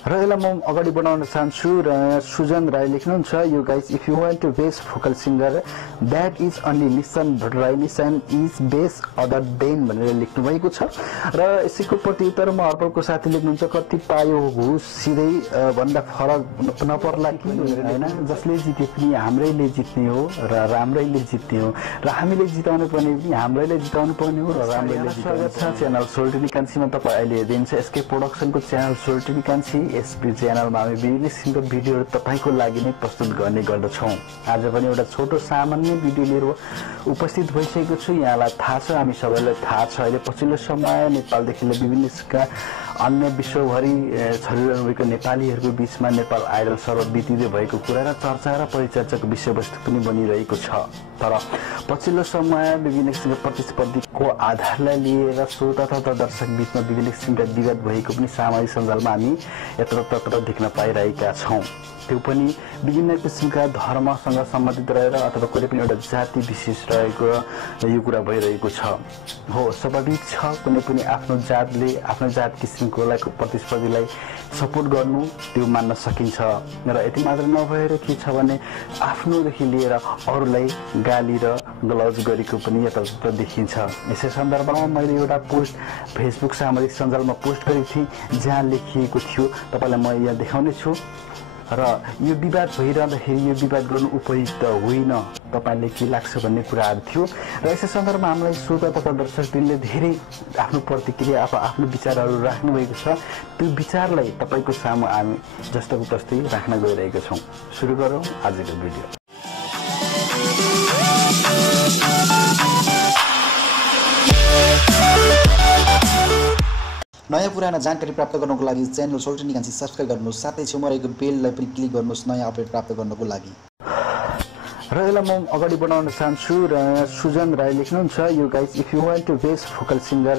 र यसलाई म अगाडि बढाउन चाहन्छु र सुजन राई लेख्नुहुन्छ you guys if you want to best vocal singer that is only Nishan Bhattarai is best other than भनेर लेख्नु भएको छ र यसैको प्रत्युत्तरमा अर्पलको साथी लेख्नुहुन्छ कति पायो घुस सिधै भन्दा फरक नपर्ला कि हैन जसले जिते पनि हाम्रैले जित्ने हो र राम्रैले जित्ने हो र हामीले जिताउनु पर्ने पनि हाम्रैले जिताउनु पर्ने हो र राम्रैले स्वागत छ च्यानल सोल्टिनी कान्छीमा तपाईँ अहिले हेर्नुहुन्छ एसके प्रोडक्सनको च्यानल सोल्टिनी कान्छी एसपी च्यानलमा हामी विभिन्न किसिमको भिडियोहरू तपाईको लागि नै प्रस्तुत गर्ने गर्दछौँ। आज पनि एउटा छोटो सामान्य भिडियो लिएर उपस्थित भइसकेको छु। यहाँलाई थाहा छ हामी सबैलाई थाहा छ अहिले पछिल्लो समय नेपालदेखि विभिन्न देशका अन्य विश्वभरि छरिरहनु भएको नेपालीहरूको बीचमा नेपाल आइडल सर्व बितिँदै भएको कुरा र चर्चा र परिचर्चाको विषयवस्तु पनि बनिरहेको छ। तर पछिल्लो समय विभिन्न किसिमका प्रतिस्पर्धीको आधारलाई लिएर श्रोता तथा दर्शक बीचमा विभिन्न किसिमका विवाद भएको पनि सामाजिक सञ्जालमा हामी यत्रतत्र देख्न पाइरहेका छौँ। त्यो पनि विभिन्न किसिमका धर्मसँग सम्बन्धित रहेर अथवा कुनै पनि एउटा जाति विशेष रहेको यो कुरा भइरहेको छ। हो स्वाभाविक छ कुनै पनि आफ्नो जातले आफ्नो जात किसिमकोलाई प्रतिस्पर्धीलाई सपोर्ट गर्नु त्यो मान्न सकिन्छ र यति मात्र नभएर के छ भने आफ्नोदेखि लिएर अरूलाई गाली र गलौज गरेको पनि यताउता देखिन्छ। यसै सन्दर्भमा मैले एउटा पोस्ट फेसबुक सामाजिक सञ्जालमा पोस्ट गरेको थिएँ जहाँ लेखिएको थियो तपाईँलाई म यहाँ देखाउने छु र यो विवाद भइरहँदाखेरि यो विवाद गर्नु उपयुक्त होइन तपाईँले के लाग्छ भन्ने कुराहरू थियो र यसै सन्दर्भमा हामीलाई श्रोता तथा दर्शकले धेरै आफ्नो प्रतिक्रिया आफ्नो विचारहरू राख्नुभएको छ। त्यो विचारलाई तपाईँको सामु हामी जस्तोको तस्तै राख्न गइरहेका छौँ। सुरु गरौँ आजको भिडियो। नयाँ पुराना जानकारी प्राप्त गर्नको लागि च्यानल सोल्टिनी कान्छी सब्स्क्राइब गर्नुहोस्, साथै छेउमा रहेको बेललाई पनि क्लिक गर्नुहोस् नयाँ अपडेट प्राप्त गर्नको लागि। र यसलाई म अगाडि बढाउन चाहन्छु र सुजन राई लेख्नुहुन्छ you guys if you want to best vocal singer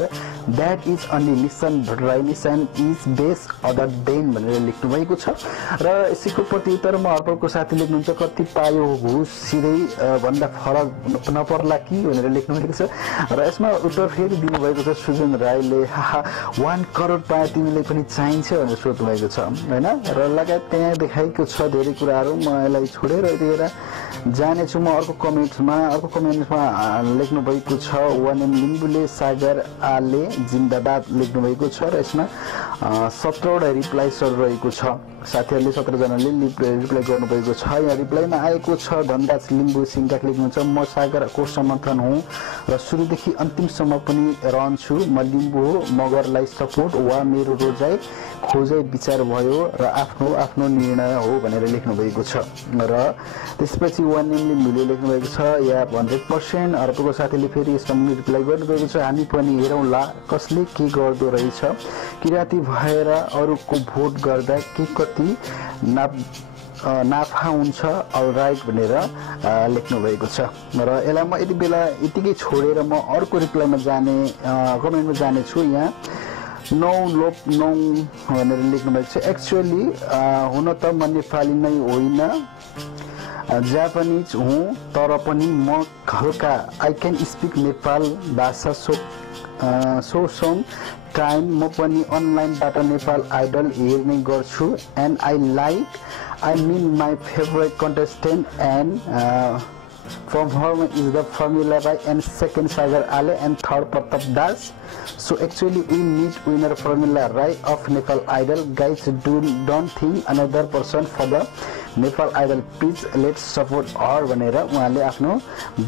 that is only Nishan Bhattarai is best other than भनेर लेख्नु भएको छ र यसैको प्रत्युत्तरमा अर्पलको साथी लेख्नुहुन्छ कति पायो घुस सिधै भन्दा फरक नपर्ला कि भनेर लेख्नु भएको छ र यसमा उत्तर फेरि दिनुभएको छ सुजन राईले हाहा 1 करोड पाए तिमीलाई पनि चाहिन्छ भनेर सोध्नु भएको छ हैन र लगायत त्यहाँ देखाएको छ धेरै कुराहरू। म यसलाई छोडेर दिएर जानेछु म अर्को कमेन्टमा लेख्नु भएको छ वानेम लिम्बुले सागर आले जिन्दाबाद लेख्नु भएको छ र यसमा 17 वटा रिप्लाइसहरू रहेको छ। साथीहरूले 17 जनाले रिप्लाई गर्नुभएको छ। यहाँ रिप्लाईमा आएको छ धनराज लिम्बु सिंहका लेख्नुहुन्छ म सागरको समर्थन हुँ र सुरुदेखि अन्तिमसम्म पनि रहन्छु। म लिम्बु हो मगरलाई सपोर्ट वा मेरो रोजाइ खोजै विचार भयो र आफ्नो निर्णय हो भनेर लेख्नु भएको छ र त्यसपछि वानेम लिम्बुले लेख्नु भएको छ या 100% अर्कोको साथीले फेरि यसमा रिप्लाई गर्नुभएको छ हामी पनि हेरौँला कसले के गर्दो रहेछ किराती भएर अरूको भोट गर्दा के कति नाफा हुन्छ अलराइट भनेर लेख्नु भएको छ र यसलाई म यति बेला यतिकै छोडेर म अर्को रिप्लाईमा जाने कमेन्टमा जानेछु। यहाँ नौ लोप नौ भनेर लेख्नु भएको छ एक्चुअली हुन त म नेपाली नै होइन जापानिज हुँ तर पनि म हल्का आई क्यान स्पिक नेपाल भाषा सो सम टाइम म पनि अनलाइनबाट नेपाल आइडल हेर्ने गर्छु and I mean my favourite contestant and from home is the Formula Rai and second Sagar Ale and third Pratap Das. So actually we need winner Formula Rai of Nepal Idol. Guys don't think another person for the Nepal Idol. Please let's support her भनेर उहाँले आफ्नो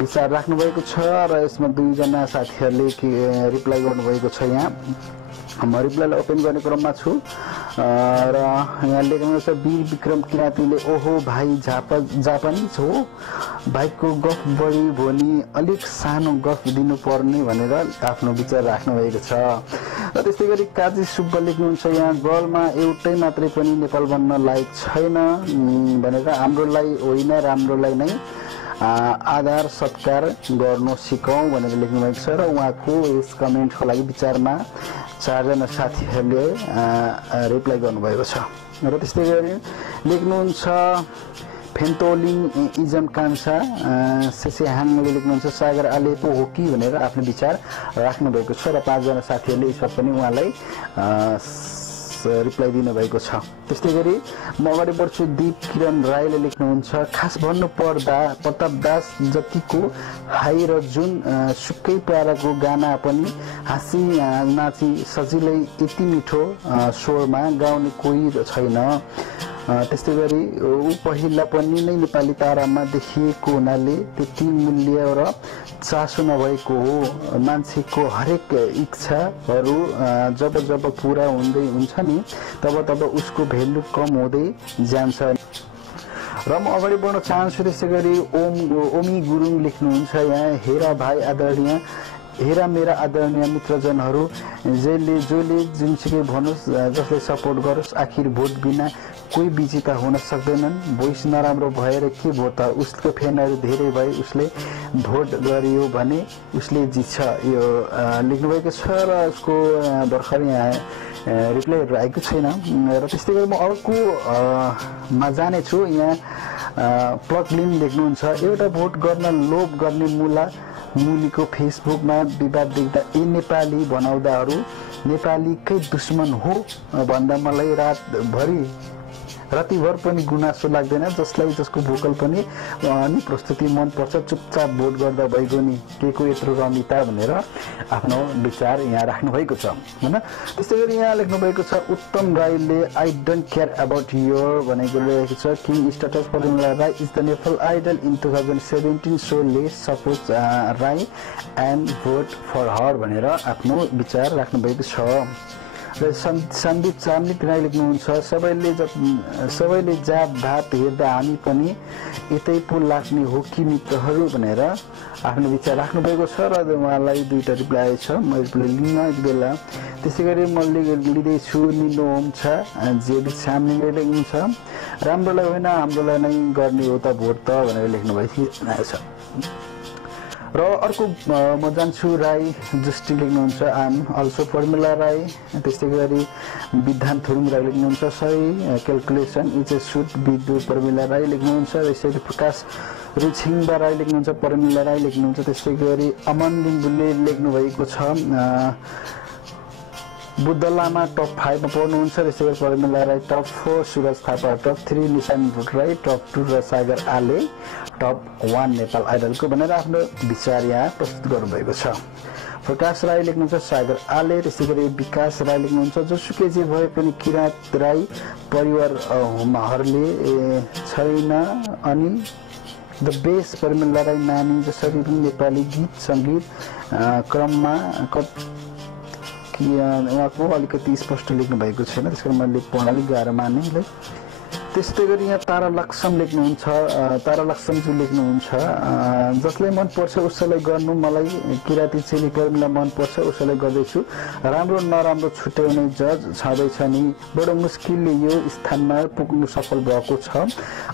विचार राख्नु भएको छ र यसमा दुईजना साथीहरूले रिप्लाई गर्नुभएको छ। यहाँ म रिप्लाईलाई ओपन गर्ने क्रममा छु र यहाँ लेख्नु छ वीर विक्रम किरातीले ओहो भाइ जापानिज हो भाइको गफ बढी भोनी अलिक सानो गफ दिनुपर्ने भनेर आफ्नो विचार राख्नु भएको छ। र त्यस्तै गरी काजी सुब्बा लेख्नुहुन्छ यहाँ गर्लमा एउटै मात्रै पनि नेपाल बन्न लायक छैन भनेर हाम्रोलाई होइन राम्रोलाई नै आधार सत्कार गर्नु सिकौँ भनेर लेख्नु भएको छ र उहाँको यस कमेन्टको लागि विचारमा 4 जना साथीहरूले रिप्लाई गर्नुभएको छ। र त्यस्तै गरी लेख्नुहुन्छ फेन्टोलिङ इजम कान्छा सेसेहाङले लेख्नुहुन्छ सागर आले पो हो कि भनेर आफ्नो विचार राख्नु भएको छ र 5 जना साथीहरूले यसमा पनि उहाँलाई रिप्लाई दिनुभएको छ। त्यस्तै गरी म अगाडि बढ्छु दीप किरण राईले लेख्नुहुन्छ खास भन्नु पर्दा प्रताप दास जतिको हाई र जुन सुक्कै प्याराको गाना पनि हाँसी नाची सजिलै यति मिठो स्वरमा गाउने कोही छैन। त्यस्तै गरी ऊ पहिला पनि नै नेपाली तारामा देखिएको हुनाले त्यति मूल्य र चासो नभएको हो। मान्छेको हरेक इच्छाहरू जब जब पुरा हुँदै हुन्छ नि तब तब उसको भेल्यु कम हुँदै जान्छ। र म अगाडि बढ्न चाहन्छु। त्यसै गरी ओमी गुरुङ लेख्नुहुन्छ यहाँ हेरा भाइ आदरणीय हेरा मेरा आदरणीय मित्रजनहरू जसले जुनसुकै भनोस् जसले सपोर्ट गरोस् आखिर भोट बिना कोही विजेता हुन सक्दैनन्। भोइस नराम्रो भएर के भयो त उसको फ्यानहरू धेरै भए उसले भोट गरियो भने उसले जित्छ यो लेख्नुभएको छ र उसको भर्खर यहाँ रिप्लाईहरू आएको छैन। र त्यस्तै गरी म अर्कोमा जानेछु। यहाँ प्लग लिन लेख्नुहुन्छ एउटा भोट गर्न लोभ गर्ने मुलीको फेसबुकमा विवाद देख्दा नेपाली बनाउँदाहरू नेपालीकै दुश्मन हो भन्दा मलाई रातिभर पनि गुनासो लाग्दैन। जसलाई जसको भोकल पनि अनि प्रस्तुति मनपर्छ चुपचाप भोट गर्दा भइगयो नि के को यत्रो रमिता भनेर आफ्नो विचार यहाँ राख्नुभएको छ होइन। त्यस्तै गरी यहाँ लेख्नुभएको छ उत्तम राईले I don't care about your भनेको लेखेको छ king status formula Rai is the Nepal idol in 2017 so let's support Rai and vote for her भनेर आफ्नो विचार राख्नुभएको छ। र सन्दीप चामलिक राई लेख्नुहुन्छ सबैले जात भात हेर्दा हामी पनि यतै पो लाग्ने हो कि मित्रहरू भनेर आफ्नो विचार राख्नुभएको छ। र उहाँलाई दुईवटा रिप्लाई छ म रिप्लाई लिन एक बेला। त्यसै गरी म लिँदैछु निलो होम छ जेबी चामलिङले लेख्नुहुन्छ राम्रोलाई होइन हाम्रोलाई नै गर्ने हो त भोट त भनेर लेख्नुभएको छ। र अर्को म जान्छु राई जस्टी लेख्नुहुन्छ आम अल्सो फर्मुला राई। त्यस्तै गरी विधान थुरुङ राई लेख्नुहुन्छ सही calculation is a suit with formula Rai लेख्नुहुन्छ। त्यसरी प्रकाश रुछिङबा राई लेख्नुहुन्छ फर्मुला राई लेख्नुहुन्छ। त्यस्तै गरी अमन लिम्बुले लेख्नुभएको छ बुद्ध लामा टप 5 मा पर्नुहुन्छ। त्यसै गरी formula Rai top 4 Suraj Thapa top 3 निशान राई टप 2 र सागर आले टप 1 नेपाल आइडलको भनेर आफ्नो विचार यहाँ प्रस्तुत गर्नुभएको छ। प्रकाश राई लेख्नुहुन्छ सागर आले। त्यसै गरी विकास राई लेख्नुहुन्छ जोसुकै जे भए पनि किराँत राई परिवारहरूले छैन अनि द बेस्ट फर्मुला राई नानी जसरी पनि नेपाली गीत सङ्गीत क्रममा उहाँको अलिकति स्पष्ट लेख्नु भएको छैन त्यस कारण मैले पढ्न अलिक गाह्रो माने। त्यस्तै गरी यहाँ तारा लक्ष्म लेख्नुहुन्छ जसलाई मनपर्छ उसैलाई गर्नु मलाई किराँती चेली फर्मुला मनपर्छ उसैलाई गर्दैछु राम्रो नराम्रो छुट्याउने जज छँदैछ नि बडो मुस्किलले यो स्थानमा पुग्नु सफल भएको छ।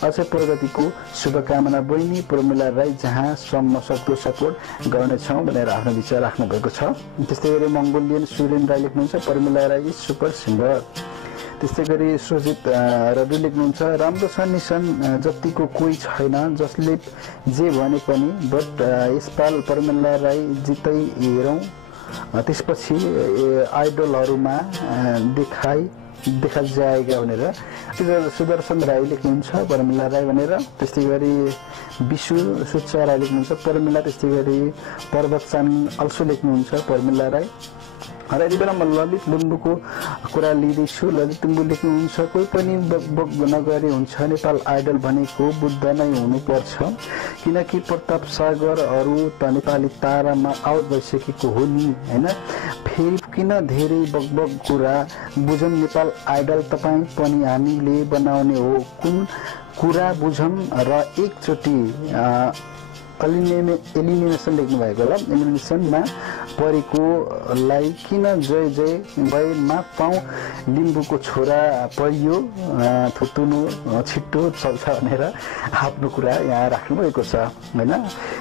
अझै प्रगतिको शुभकामना बहिनी फर्मुला राई जहाँसम्म सक्दो सपोर्ट गर्नेछौँ भनेर आफ्नो विचार राख्नुभएको छ। त्यस्तै गरी मङ्गोलियन सुरेन राई लेख्नुहुन्छ फर्मुला राई सुपर सिङ्गर। त्यस्तै गरी सुजित रवि लेख्नुहुन्छ राम्रो छ निशान जतिको कोही छैन जसले जे भने पनि बट यसपाल फर्मुला राई जित्दै हेरौँ त्यसपछि आइडलहरूमा देखा जाएगा भनेर सुदर्शन राई लेख्नुहुन्छ फर्मुला राई भनेर। त्यस्तै गरी विशु सुच्चा राई लेख्नुहुन्छ फर्मुला। त्यस्तै गरी पर्वत चान अल्सो लेख्नुहुन्छ फर्मुला राई। र यति बेला म ललित लिम्बूको कुरा लिँदैछु। ललित लिम्बू लेख्नुहुन्छ कोही पनि बक नगरी हुन्छ नेपाल आइडल भनेको बुद्ध नै हुनुपर्छ किनकि प्रताप सागरहरू त नेपाली तारामा आउट भइसकेको हो नि होइन। फेरि किन धेरै बकबक कुरा बुझौँ नेपाल आइडल तपाईँ पनि हामीले बनाउने हो कुन कुरा बुझौँ र एकचोटि एलिमिनेसन लेख्नु भएको होला एलिमिनेसनमा परेकोलाई किन जय जय भए माफ पाऊँ लिम्बूको छोरा परियो थुतुनु छिट्टो चल्छ भनेर आफ्नो कुरा यहाँ राख्नुभएको छ होइन।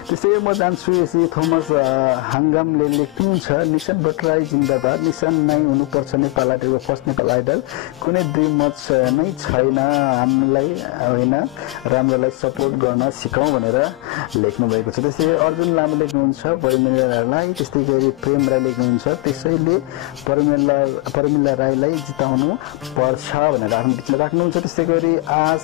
त्यसै म जान्छु यसै थोमस हाङ्गामले लेख्नुहुन्छ निशान भट्टराई जिन्दाबाद निशान नै हुनुपर्छ नेपाल आइडलको फर्स्ट नेपाल आइडल कुनै दुई मत नै छैन हामीलाई होइन राम्रोलाई सपोर्ट गर्न सिकाउँ भनेर लेख्नु भएको छ। त्यसै अर्जुन लामा लेख्नुहुन्छ परिमला राईलाई, त्यस्तै गरी प्रेम राई लेख्नुहुन्छ त्यसैले परिमला राईलाई जिताउनु पर्छ भनेर आफ्नो विचार राख्नुहुन्छ। त्यस्तै गरी आज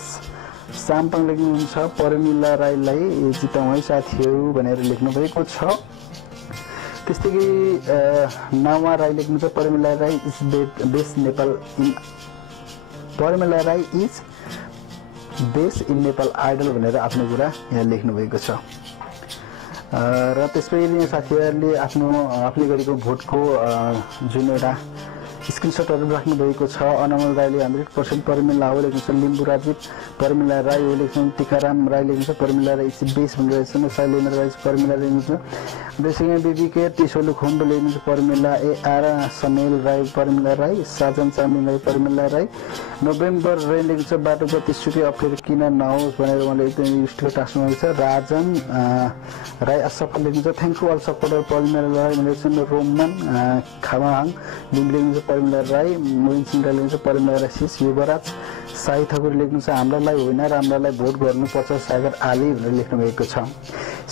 साम्पाङ लेख्नुहुन्छ परिमला राईलाई जिताउँ है साथीहरू भनेर लेख्नु भएको छ। त्यस्तै गरी नावा राई लेख्नुहुन्छ Parimala Rai is best Nepal in Parimala Rai is best in Nepal idol भनेर आफ्नो कुरा यहाँ लेख्नु भएको छ। र त्यसपछि साथीहरूले आफूले गरेको भोटको जुन एउटा स्क्रिनसटहरू राख्नु भएको छ। अनमोल राईले 100% परिमला हो लेख्नुहुन्छ। लिम्बू राजीव परिमला राई हो लेख्नुहुन्छ। टिकाराम राई लेख्नुहुन्छ परिमला राई इज बेस्ट भनेर लेख्नुहुन्छ। शैलेन्द्र राई परिमला लेख्नुहुन्छ। त्यसैगरी बिबीके त्रिशोलु खुम्बु लेख्नुहुन्छ परिमला एआर समेल राई परिमला राई। साजन चामी राई परिमला राई। नोभेम्बर राई लेख्नुहुन्छ बाटो गतिसुकै अप्ठ्यारो किन नहोस् भनेर उहाँले एकदम युस्टको टास्क भएको छ। राजन राई असफल लेख्नुहुन्छ। Thank you all supporter Parimala Rai भनेर लेख्नुहुन्छ। रोमन खामाहाङ लिम्बू लेख्नुहुन्छ परिमला राई। मोहिन सिंह राई लेख्नुहुन्छ परिमला राई शिष। युवराज साई ठाकुर लेख्नुहुन्छ हाम्रालाई होइन राम्रालाई भोट गर्नुपर्छ सागर आली भनेर लेख्नु भएको छ।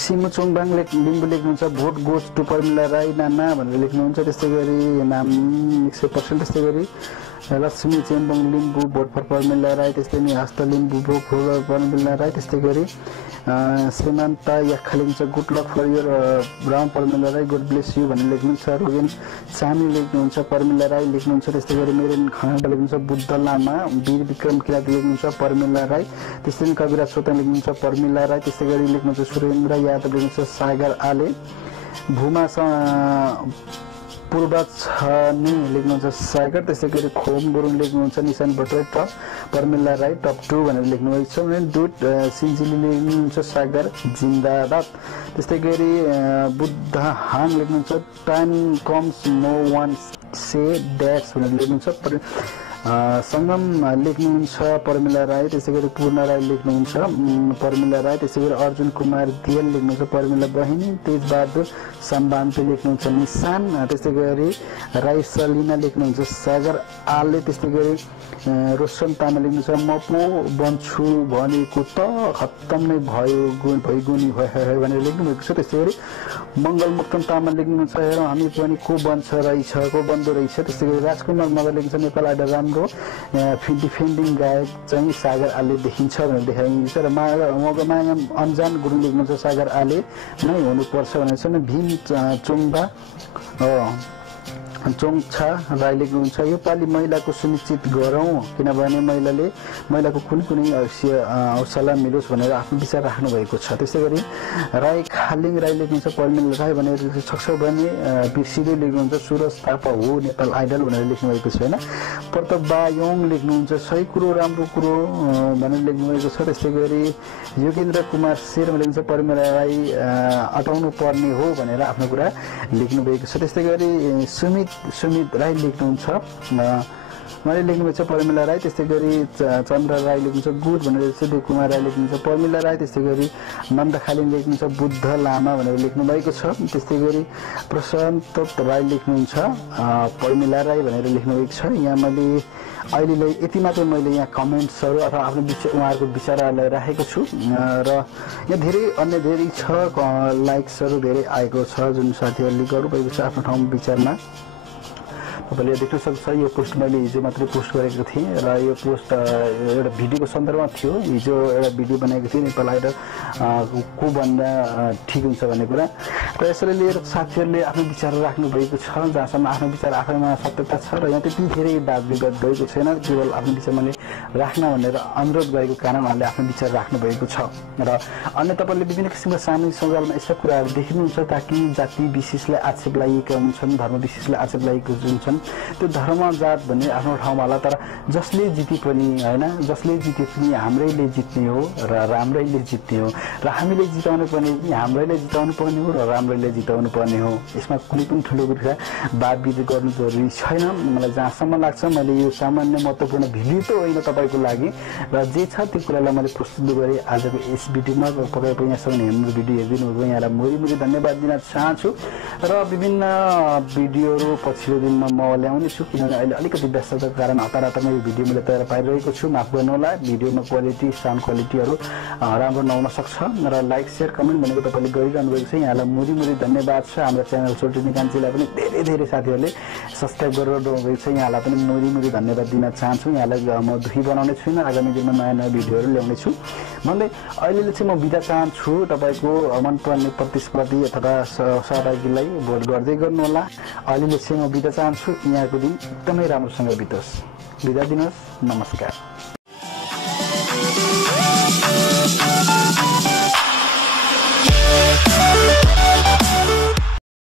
सिमु चोङबाङ लिम्बू लेख्नुहुन्छ vote goes to Parimala Rai नाना भनेर लेख्नुहुन्छ। त्यस्तै गरी नाम 100%। त्यस्तै गरी लक्ष्मी चेम्बङ लिम्बू भोट फर परिमला राई। त्यस्तै नै हस्त लिम्बू भोट फर परिमला राई। त्यस्तै गरी श्रीमन्त याखा लेख्नुहुन्छ good luck for your brown Parimala Rai good bless you भनेर लेख्नुहुन्छ। रोगेन चामी लेख्नुहुन्छ परिमला राई लेख्नुहुन्छ। त्यस्तै गरी मेरेन खनाल लेख्नुहुन्छ बुद्ध लामा। वीर विक्रम किरात लेख्नुहुन्छ परिमला राई। त्यस्तै गरी कविराज सोताङ लेख्नुहुन्छ परिमला राई। त्यस्तै गरी लेख्नुहुन्छ सुरेन्द्र यादव लेख्नुहुन्छ सागर आले। भूमा पूर्वज नै लेख्नुहुन्छ सागर। त्यस्तै गरी खोम गुरुङ लेख्नुहुन्छ निशान भट्टराई टप परिमला राई टप 2 भनेर लेख्नुभएको छ। दुध सिन्जिली लेख्नुहुन्छ सागर जिन्दाबाद। त्यस्तै गरी बुद्ध हाङ लेख्नुहुन्छ टाइम कम्स नो वान से ड्याट्स भनेर लेख्नुहुन्छ। सङ्गम लेख्नुहुन्छ परिमला राई। त्यसै गरी पूर्ण राई लेख्नुहुन्छ परिमला राई। त्यसै गरी अर्जुन कुमार दियल लेख्नुहुन्छ परिमला बहिनी। तेजबहादुर सम्बान्ते लेख्नुहुन्छ निशान। त्यस्तै गरी राई सलिना लेख्नुहुन्छ सागर आले। त्यस्तै गरी रोशन तामा लेख्नुहुन्छ म पो बन्छु भनेको त खत्तम नै भयो भइगुनी भयो भनेर लेख्नुभएको छ। त्यस्तै गरी मङ्गल मुक्तम तामा लेख्नुहुन्छ हेरौँ हामी पनि को बन्छ रहेछ को बन्दो रहेछ। त्यस्तै गरी राजकुमार मगर लेख्नुहुन्छ नेपाल आइडल राम्रो डिफेन्डिङ गायक चाहिँ सागर आले देखिन्छ भनेर देखाइन्छ। र माया अन्जान गुरुङ लेख्नुहुन्छ सागर आले नै हुनुपर्छ भनेर छ। भीम चोङबा चोङछा राई लेख्नुहुन्छ योपालि महिलाको सुनिश्चित गरौँ किनभने महिलाको कुनै हौसला मिलोस् भनेर आफ्नो विचार राख्नु भएको छ। त्यस्तै गरी राई खालिङ राई लेख्नुहुन्छ परिमला राई भनेर सक्छ भने बिर्सिँदै लेख्नुहुन्छ सुरज थापा हो नेपाल आइडल भनेर लेख्नु भएको छ होइन। प्रताप बायोङ लेख्नुहुन्छ सही कुरो राम्रो कुरो भनेर लेख्नु भएको छ। त्यस्तै गरी योगेन्द्र कुमार शेर्मा लेख्नुहुन्छ परिमला राई अटाउनु पर्ने हो भनेर आफ्नो कुरा लेख्नु भएको छ। त्यस्तै गरी सुमित राई लेख्नुहुन्छ उहाँले लेख्नुभएको छ परिमला राई। त्यस्तै गरी चन्द्र राई लेख्नुहुन्छ गुड भनेर सिद्धु कुमार राई लेख्नुहुन्छ परिमला राई। त्यस्तै गरी नन्द खालिङ लेख्नुहुन्छ बुद्ध लामा भनेर लेख्नु भएको छ। त्यस्तै गरी प्रशान्त राई लेख्नुहुन्छ परिमला राई भनेर लेख्नु भएको छ। यहाँ मैले अहिलेलाई यति मात्रै मैले यहाँ कमेन्ट्सहरू अथवा आफ्नो उहाँहरूको विचारहरूलाई राखेको छु। र यहाँ अन्य धेरै छ लाइक्सहरू धेरै आएको छ जुन साथीहरूले गर्नुभएको छ आफ्नो ठाउँमा विचारमा। तपाईँले देख्न सक्छ यो पोस्ट मैले हिजो मात्रै पोस्ट गरेको थिएँ र यो पोस्ट एउटा भिडियोको सन्दर्भमा थियो। हिजो एउटा भिडियो बनाएको थिएँ नेपाल आइडल को भन्दा ठिक हुन्छ भन्ने कुरा। र यसरी लिएर साथीहरूले आफ्नो विचार राख्नु भएको छ जहाँसम्म आफ्नो विचार आफैमा सत्यता छ र यहाँ त्यति धेरै वाद विवाद भएको छैन। केवल आफ्नो विचार मैले राख्न भनेर अनुरोध गरेको कारण उहाँले आफ्नो विचार राख्नु भएको छ। र अन्य तपाईँले विभिन्न किसिमका सामाजिक सञ्जालमा यस्ता कुराहरू देख्नुहुन्छ ताकि जाति विशेषलाई आक्षेप लागेका हुन्छन् धर्म विशेषलाई आक्षेप लागेको हुन्छन्। त्यो धर्म जात भन्ने आफ्नो ठाउँमा होला तर जसले जिते पनि होइन जसले जिते पनि हाम्रैले जित्ने हो र राम्रैले जित्ने हो र हामीले जिताउनु पर्ने हाम्रैले जिताउनु पर्ने हो र राम्रैले जिताउनु पर्ने हो। यसमा कुनै पनि ठुलो कुरा वाद विवाद गर्नु जरुरी छैन। मलाई जहाँसम्म लाग्छ मैले यो सामान्य महत्त्वपूर्ण भिडियो त होइन तपाईँको लागि र जे छ त्यो कुरालाई मैले प्रस्तुत गरेँ आजको यस भिडियोमा। तपाईँ पनि यहाँसम्म हेर्नु भिडियो हेरिदिनु भयो यहाँलाई मुरी धन्यवाद दिन चाहन्छु। र विभिन्न भिडियोहरू पछिल्लो दिनमा म म ल्याउने छु किनभने अहिले अलिकति व्यस्तताको कारण हतारमा यो भिडियो मैले तयार पारिरहेको छु माफ गर्नुहोला भिडियोमा क्वालिटी साउन्ड क्वालिटीहरू राम्रो नहुन सक्छ र लाइक शेयर कमेन्ट भनेको तपाईले गरिरहनु भएको छ यहाँलाई मुरी धन्यवाद छ हाम्रो च्यानल सोल्टिनी कान्छीलाई पनि धेरै साथीहरूले सब्स्क्राइब गरिरहनु भएको छ यहाँलाई पनि मुरी धन्यवाद दिन चाहन्छु यहाँलाई म दुखी बनाउने छुइनँ आगामी दिनमा नयाँ भिडियोहरू ल्याउने छु भन्दै अहिले चाहिँ म बिदा चाहन्छु तपाईको मनपर्ने प्रतिस्पर्धी अथवा सहभागीलाई भोट गर्दै गर्नुहोला अहिले चाहिँ म बिदा चाहन्छु यहाँको दिन एकदमै राम्रोसँग बितोस् बिदा दिनुहोस् नमस्कार